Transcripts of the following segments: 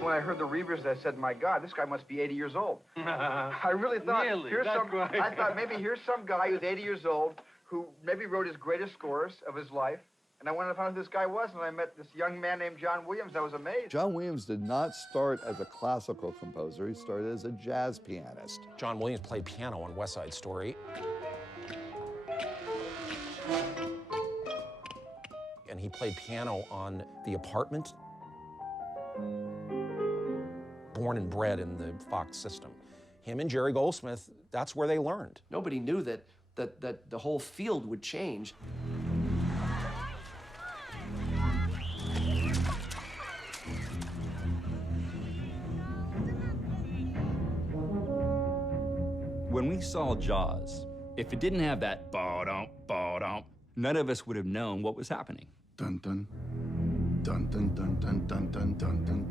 When I heard the Reavers, I said, my God, this guy must be 80 years old. I really thought, Really? I thought maybe here's some guy who's 80 years old who maybe wrote his greatest scores of his life. And I wanted to find out who this guy was, and I met this young man named John Williams. I was amazed. John Williams did not start as a classical composer. He started as a jazz pianist. John Williams played piano on West Side Story. And he played piano on The Apartment. Born and bred in the Fox system. Him and Jerry Goldsmith, that's where they learned. Nobody knew that the whole field would change. When we saw Jaws, if it didn't have that ba-dum, ba-dum, none of us would have known what was happening. Dun dun. Dun dun dun dun dun dun dun dun.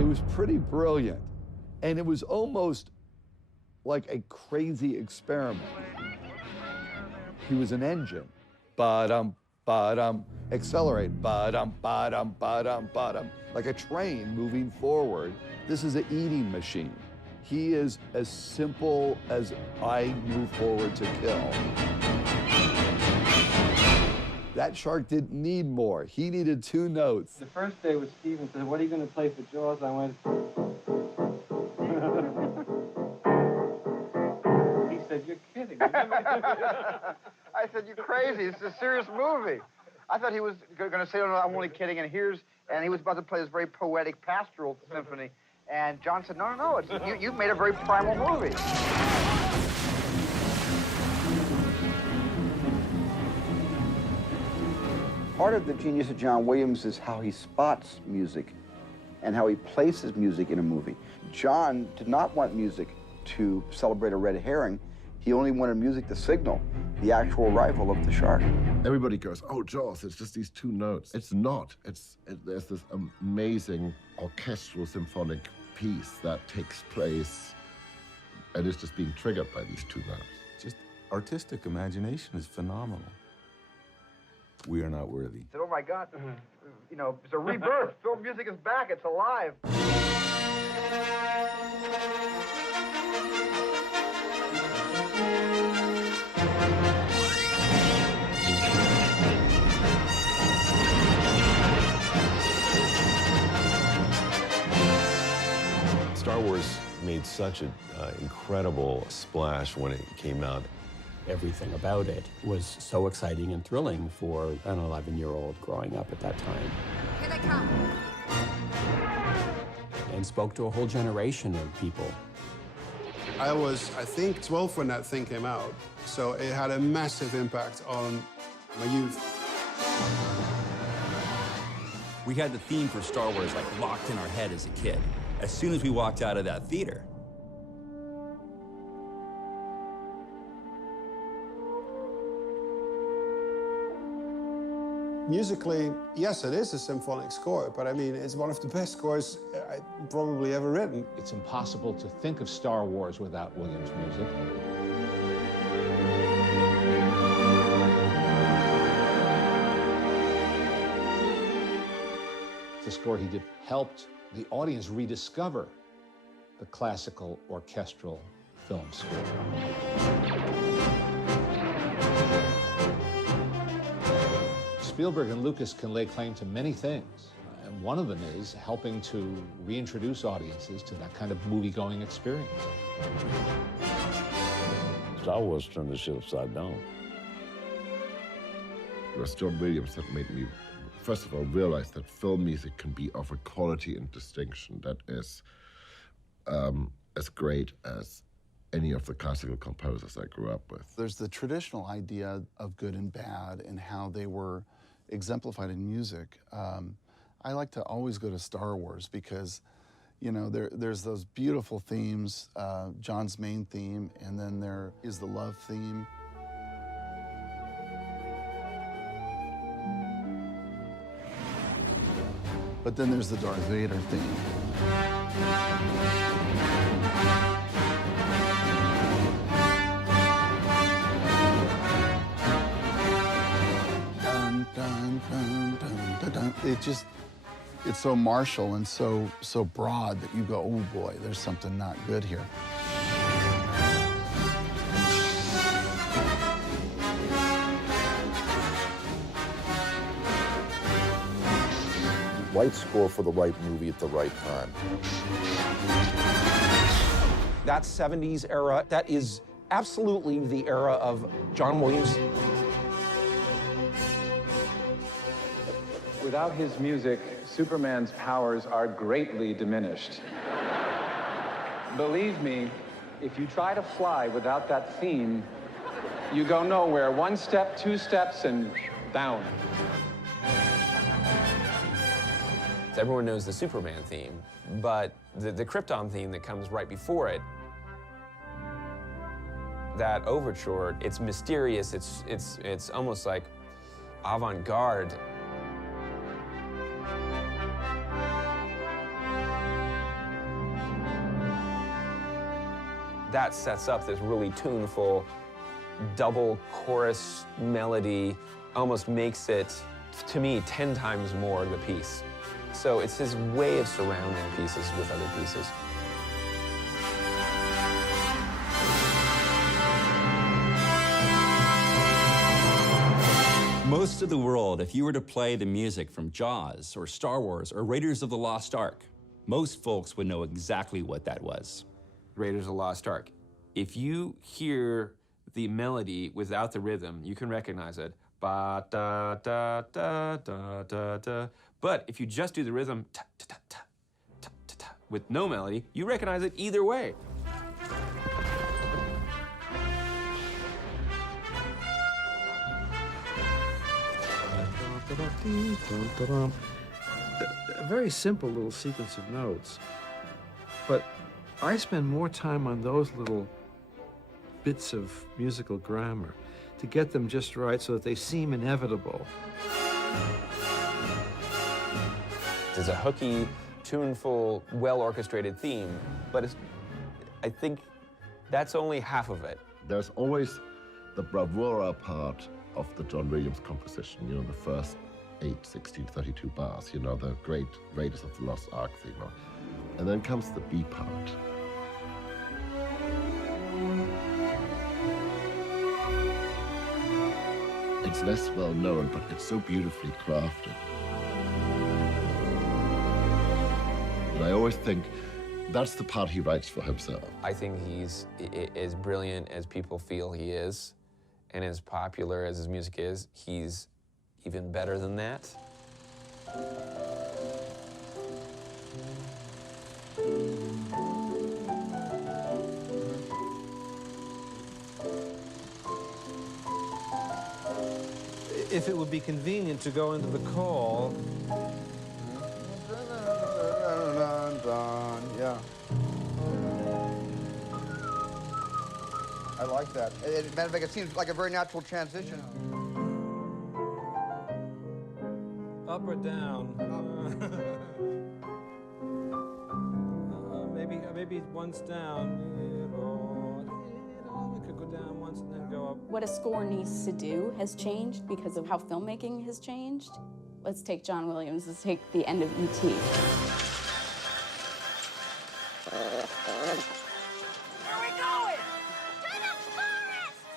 It was pretty brilliant. And it was almost like a crazy experiment. He was an engine. Ba-dum, ba-dum, accelerate, ba-dum, ba-dum, ba-dum, ba-dum. Like a train moving forward. This is an eating machine. He is as simple as I move forward to kill. That shark didn't need more. He needed 2 notes. The first day with Steven said, what are you going to play for Jaws? I went... He said, you're kidding. I said, you're crazy. It's a serious movie. I thought he was going to say, oh, no, I'm only kidding, and he was about to play this very poetic pastoral symphony. And John said, no, no, no, you've made a very primal movie. Part of the genius of John Williams is how he spots music and how he places music in a movie. John did not want music to celebrate a red herring. He only wanted music to signal the actual arrival of the shark. Everybody goes, oh, Jaws, it's just these 2 notes. It's not. There's this amazing orchestral symphonic piece that takes place and is just being triggered by these 2 notes. Just artistic imagination is phenomenal. We are not worthy. I said, oh, my God, you know, it's a rebirth. Film music is back. It's alive. Star Wars made such an incredible splash when it came out. Everything about it was so exciting and thrilling for an 11-year-old growing up at that time. Here they come. And spoke to a whole generation of people. I was, I think, 12 when that thing came out, so it had a massive impact on my youth. We had the theme for Star Wars like locked in our head as a kid. As soon as we walked out of that theater, Musically, yes, it is a symphonic score, but I mean, it's one of the best scores I probably ever written. It's impossible to think of Star Wars without Williams' music. The score he did helped the audience rediscover the classical orchestral film score. Spielberg and Lucas can lay claim to many things, and one of them is helping to reintroduce audiences to that kind of movie-going experience. Star Wars turned the shit upside down. It was John Williams that made me, first of all, realize that film music can be of a quality and distinction that is as great as any of the classical composers I grew up with. There's the traditional idea of good and bad and how they were exemplified in music. I like to always go to Star Wars because, you know, there's those beautiful themes, John's main theme, and then there is the love theme. But then there's the Darth Vader theme. Dun, dun, it's so martial and so broad that you go, oh boy, there's something not good here. Right score for the right movie at the right time. That 70s era, that is absolutely the era of John Williams. Without his music, Superman's powers are greatly diminished. Believe me, if you try to fly without that theme, you go nowhere. 1 step, 2 steps, and down. Everyone knows the Superman theme, but the Krypton theme that comes right before it, that overture, it's mysterious, it's almost like avant-garde. That sets up this really tuneful double chorus melody, almost makes it, to me, 10 times more the piece. So it's his way of surrounding pieces with other pieces. Most of the world, if you were to play the music from Jaws or Star Wars or Raiders of the Lost Ark, most folks would know exactly what that was. Raiders of the Lost Ark. If you hear the melody without the rhythm, you can recognize it. Ba da da da da da da. But if you just do the rhythm ta ta ta ta ta ta ta with no melody, you recognize it either way. A very simple little sequence of notes, but I spend more time on those little bits of musical grammar to get them just right so that they seem inevitable. It's a hooky, tuneful, well-orchestrated theme, but I think that's only half of it. There's always the bravura part of the John Williams composition, you know, the first 8, 16, 32 bars, you know, the great Raiders of the Lost Ark theme. And then comes the B part. It's less well known, but it's so beautifully crafted. And I always think that's the part he writes for himself. I think he's as brilliant as people feel he is, and as popular as his music is, he's even better than that. If it would be convenient to go into the call. Yeah. I like that. Matter of fact, it seems like a very natural transition. Up or down? Maybe once down. We could go down once and then go up. What a score needs to do has changed because of how filmmaking has changed. Let's take John Williams. Let's take the end of E.T.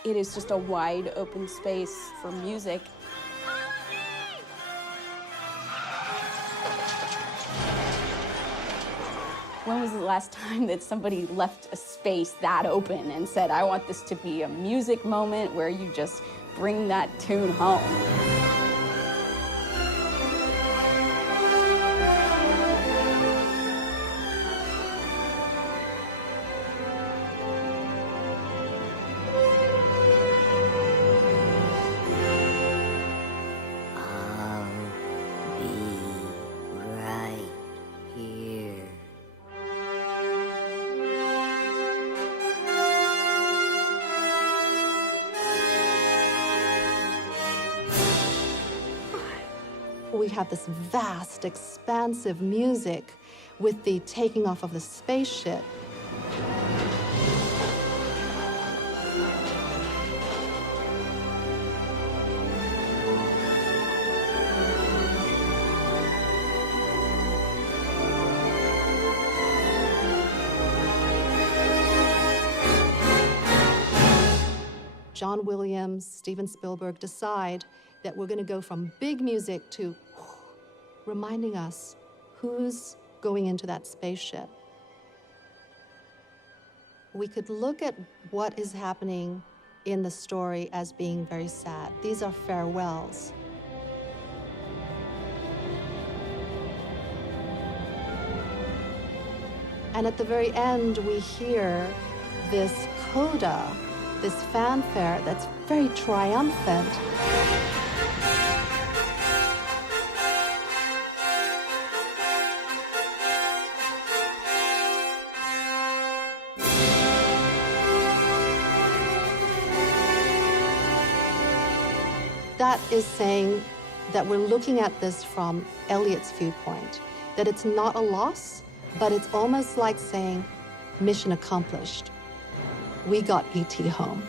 It is just a wide open space for music. When was the last time that somebody left a space that open and said, I want this to be a music moment where you just bring that tune home? We have this vast, expansive music with the taking off of the spaceship. John Williams, Steven Spielberg decide that we're going to go from big music to reminding us who's going into that spaceship. We could look at what is happening in the story as being very sad. These are farewells. And at the very end, we hear this coda, this fanfare that's very triumphant. That is saying that we're looking at this from Elliot's viewpoint, that it's not a loss, but it's almost like saying, mission accomplished. We got E.T. home.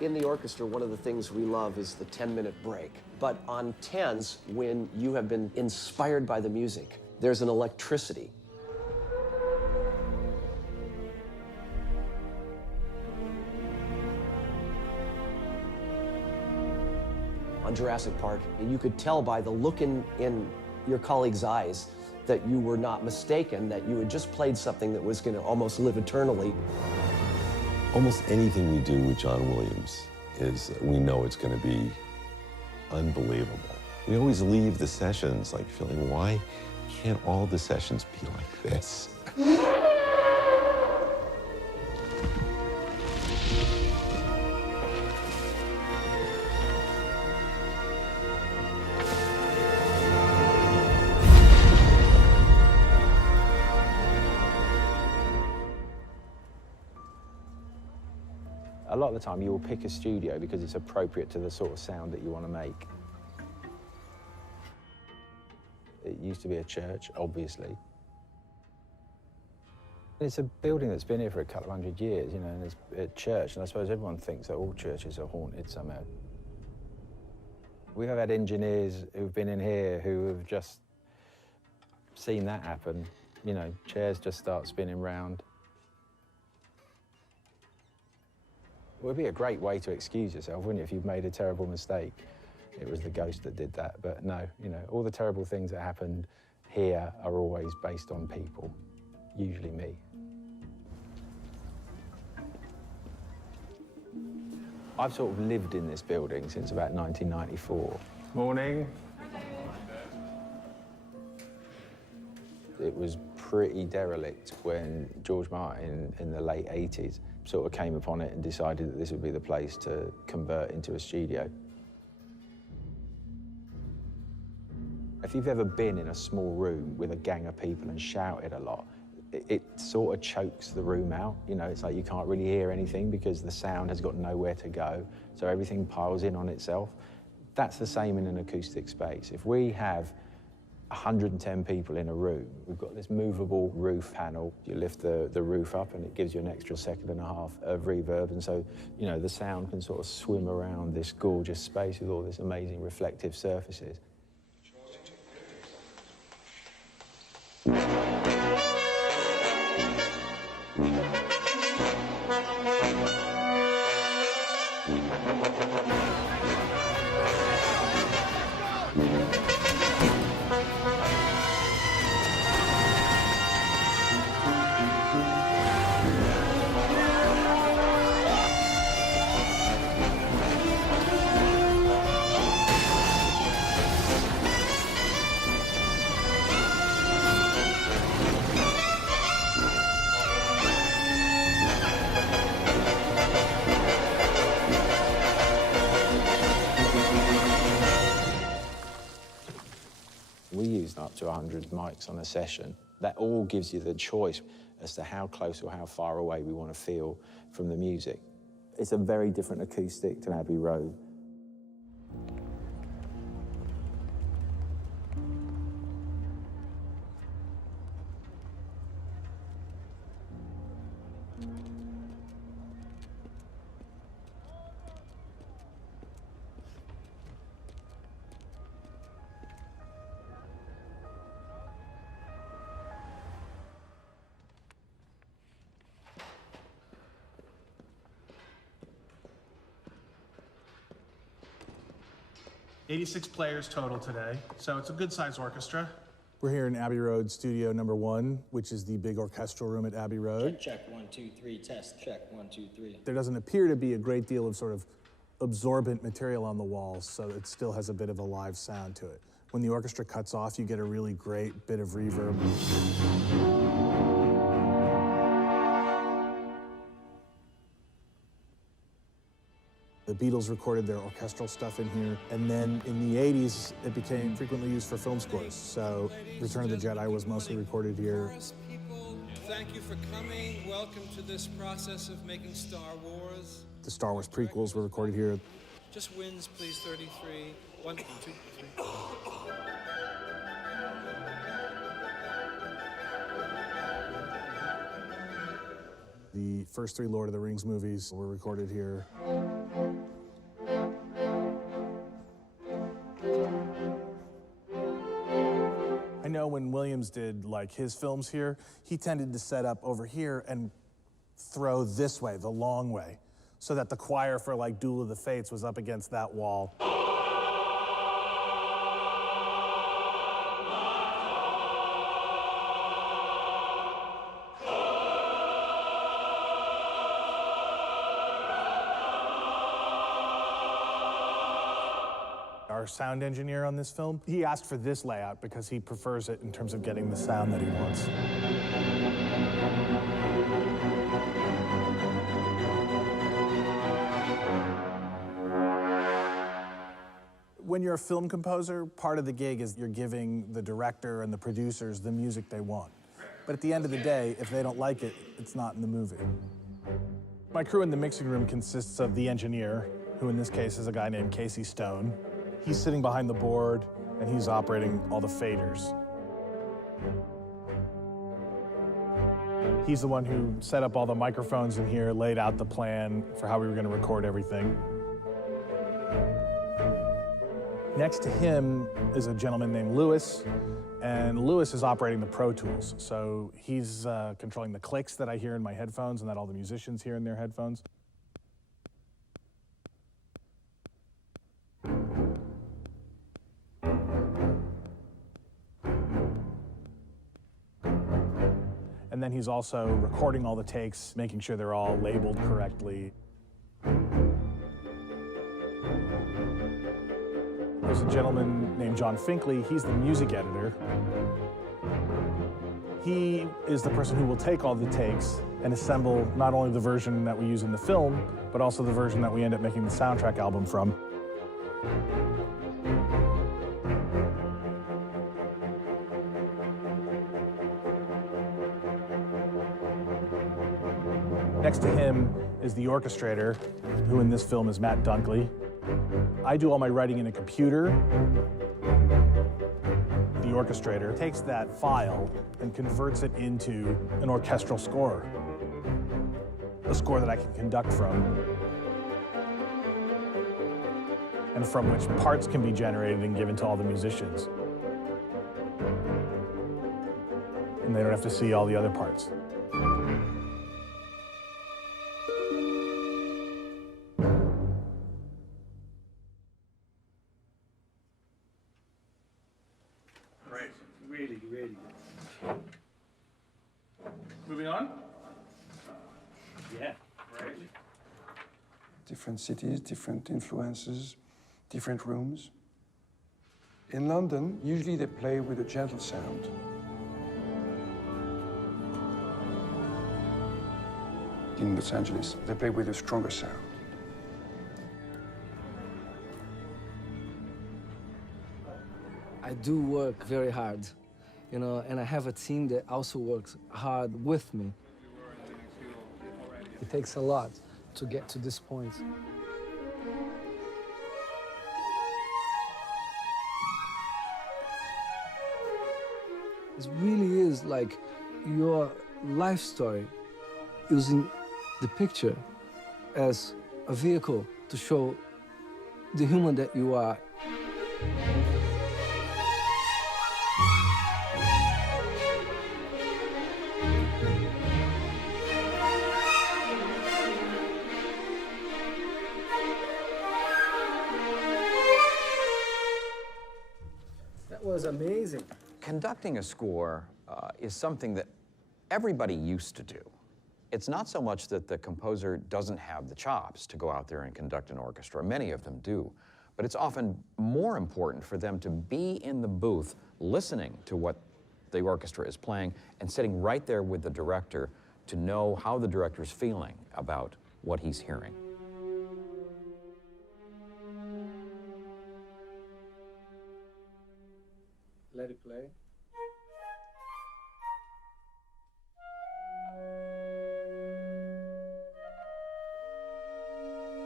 In the orchestra, one of the things we love is the 10-minute break. But on 10s, when you have been inspired by the music, there's an electricity. On Jurassic Park, you could tell by the look in your colleagues' eyes that you were not mistaken, that you had just played something that was going to almost live eternally. Almost anything we do with John Williams is we know it's going to be unbelievable. We always leave the sessions like feeling, why can't all the sessions be like this? A lot of the time you will pick a studio because it's appropriate to the sort of sound that you want to make. It used to be a church, obviously. It's a building that's been here for a couple of 100 years, you know, and it's a church, and I suppose everyone thinks that all churches are haunted somehow. We have had engineers who've been in here who have just seen that happen. You know, chairs just start spinning round. It would be a great way to excuse yourself, wouldn't it, if you've made a terrible mistake? It was the ghost that did that, but no, you know, all the terrible things that happened here are always based on people, usually me. I've sort of lived in this building since about 1994. Morning. It was pretty derelict when George Martin, in the late 80s, sort of came upon it and decided that this would be the place to convert into a studio. If you've ever been in a small room with a gang of people and shouted a lot, it sort of chokes the room out. You know, it's like you can't really hear anything because the sound has got nowhere to go, so everything piles in on itself. That's the same in an acoustic space. If we have 110 people in a room, we've got this movable roof panel. You lift the roof up and it gives you an extra 1.5 seconds of reverb, and so, you know, the sound can sort of swim around this gorgeous space with all this amazing reflective surfaces. We used up to 100 mics on a session. That all gives you the choice as to how close or how far away we want to feel from the music. It's a very different acoustic to Abbey Road. 86 players total today, so it's a good-sized orchestra. We're here in Abbey Road Studio number 1, which is the big orchestral room at Abbey Road. Check, 1, 2, 3, test, check, 1, 2, 3. There doesn't appear to be a great deal of sort of absorbent material on the walls, so it still has a bit of a live sound to it. When the orchestra cuts off, you get a really great bit of reverb. The Beatles recorded their orchestral stuff in here, and then in the 80s, it became frequently used for film scores. So Return of the Jedi was mostly recorded here. Thank you for coming. Welcome to this process of making Star Wars. The Star Wars prequels were recorded here. Just wins, please, 33. 1, 2, 3. The first 3 Lord of the Rings movies were recorded here. I know when Williams did like his films here, he tended to set up over here and throw this way, the long way, so that the choir for like Duel of the Fates was up against that wall. Our sound engineer on this film, he asked for this layout because he prefers it in terms of getting the sound that he wants. When you're a film composer, part of the gig is you're giving the director and the producers the music they want. But at the end of the day, if they don't like it, it's not in the movie. My crew in the mixing room consists of the engineer, who in this case is a guy named Casey Stone. He's sitting behind the board, and he's operating all the faders. He's the one who set up all the microphones in here, laid out the plan for how we were going to record everything. Next to him is a gentleman named Lewis, and Lewis is operating the Pro Tools. So he's controlling the clicks that I hear in my headphones and that all the musicians hear in their headphones. And then he's also recording all the takes, making sure they're all labeled correctly. There's a gentleman named John Finkley. He's the music editor. He is the person who will take all the takes and assemble not only the version that we use in the film, but also the version that we end up making the soundtrack album from. Next to him is the orchestrator, who in this film is Matt Dunkley. I do all my writing in a computer. The orchestrator takes that file and converts it into an orchestral score, a score that I can conduct from, and from which parts can be generated and given to all the musicians. And they don't have to see all the other parts. Ready. Moving on? Yeah, right. Different cities, different influences, different rooms. In London, usually they play with a gentle sound. In Los Angeles, they play with a stronger sound. I do work very hard, you know, and I have a team that also works hard with me. It takes a lot to get to this point. It really is like your life story, using the picture as a vehicle to show the human that you are. amazing. Conducting a score is something that everybody used to do. It's not so much that the composer doesn't have the chops to go out there and conduct an orchestra. Many of them do. But it's often more important for them to be in the booth listening to what the orchestra is playing and sitting right there with the director to know how the director's feeling about what he's hearing. Let it play.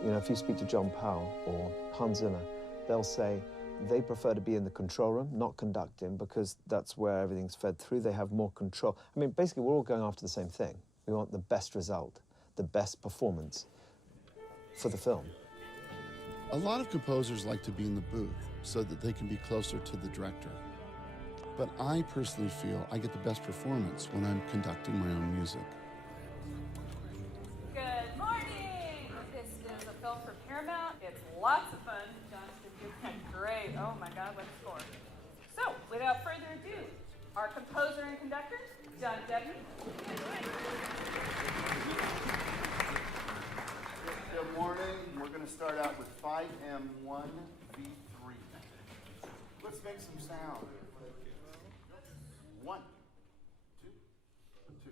You know, if you speak to John Powell or Hans Zimmer, they'll say they prefer to be in the control room, not conducting, because that's where everything's fed through. They have more control. I mean, basically, we're all going after the same thing. We want the best result, the best performance for the film. A lot of composers like to be in the booth so that they can be closer to the director. But I personally feel I get the best performance when I'm conducting my own music. Good morning! This is a film for Paramount. It's lots of fun. Johnston did great. Oh my God, what a score. So, without further ado, our composer and conductor, John Debney. Good morning. We're going to start out with 5M1V3. Let's make some sound. 1, 2, 2.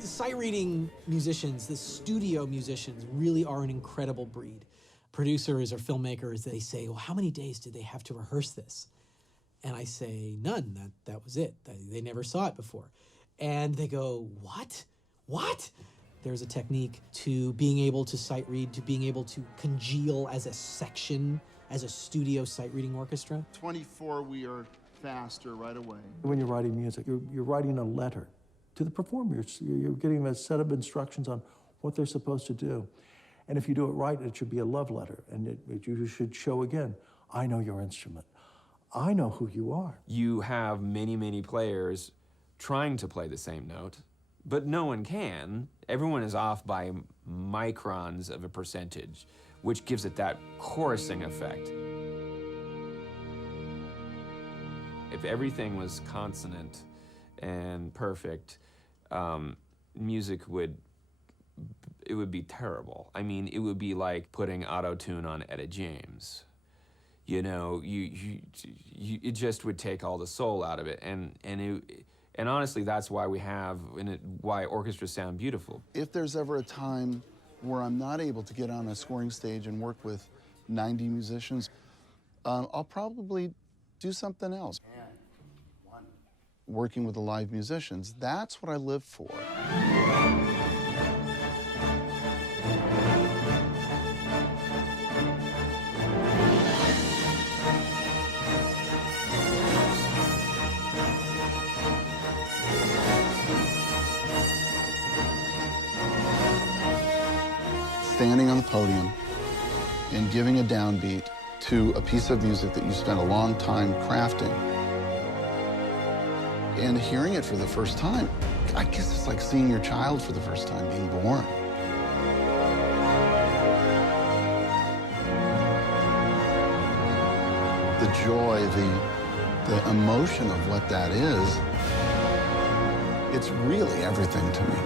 Sight reading musicians, the studio musicians, really are an incredible breed. Producers or filmmakers, they say, well, how many days did they have to rehearse this? And I say, none, that was it. They never saw it before. And they go, what? What? There's a technique to being able to sight read, to being able to congeal as a section, as a studio sight reading orchestra. 24, we are faster right away. When you're writing music, you're writing a letter to the performer. You're getting them a set of instructions on what they're supposed to do. And if you do it right, it should be a love letter. And you should show again, I know your instrument. I know who you are. You have many, many players trying to play the same note, but no one can. Everyone is off by microns of a percentage, which gives it that chorusing effect. If everything was consonant and perfect, music would be terrible. I mean, it would be like putting auto-tune on Etta James. You know, it just would take all the soul out of it. And honestly, that's why why orchestras sound beautiful. If there's ever a time where I'm not able to get on a scoring stage and work with 90 musicians, I'll probably do something else. Working with the live musicians, that's what I live for. Standing on the podium and giving a downbeat to a piece of music that you spent a long time crafting, and hearing it for the first time, I guess it's like seeing your child for the first time being born. The joy, the emotion of what that is, it's really everything to me.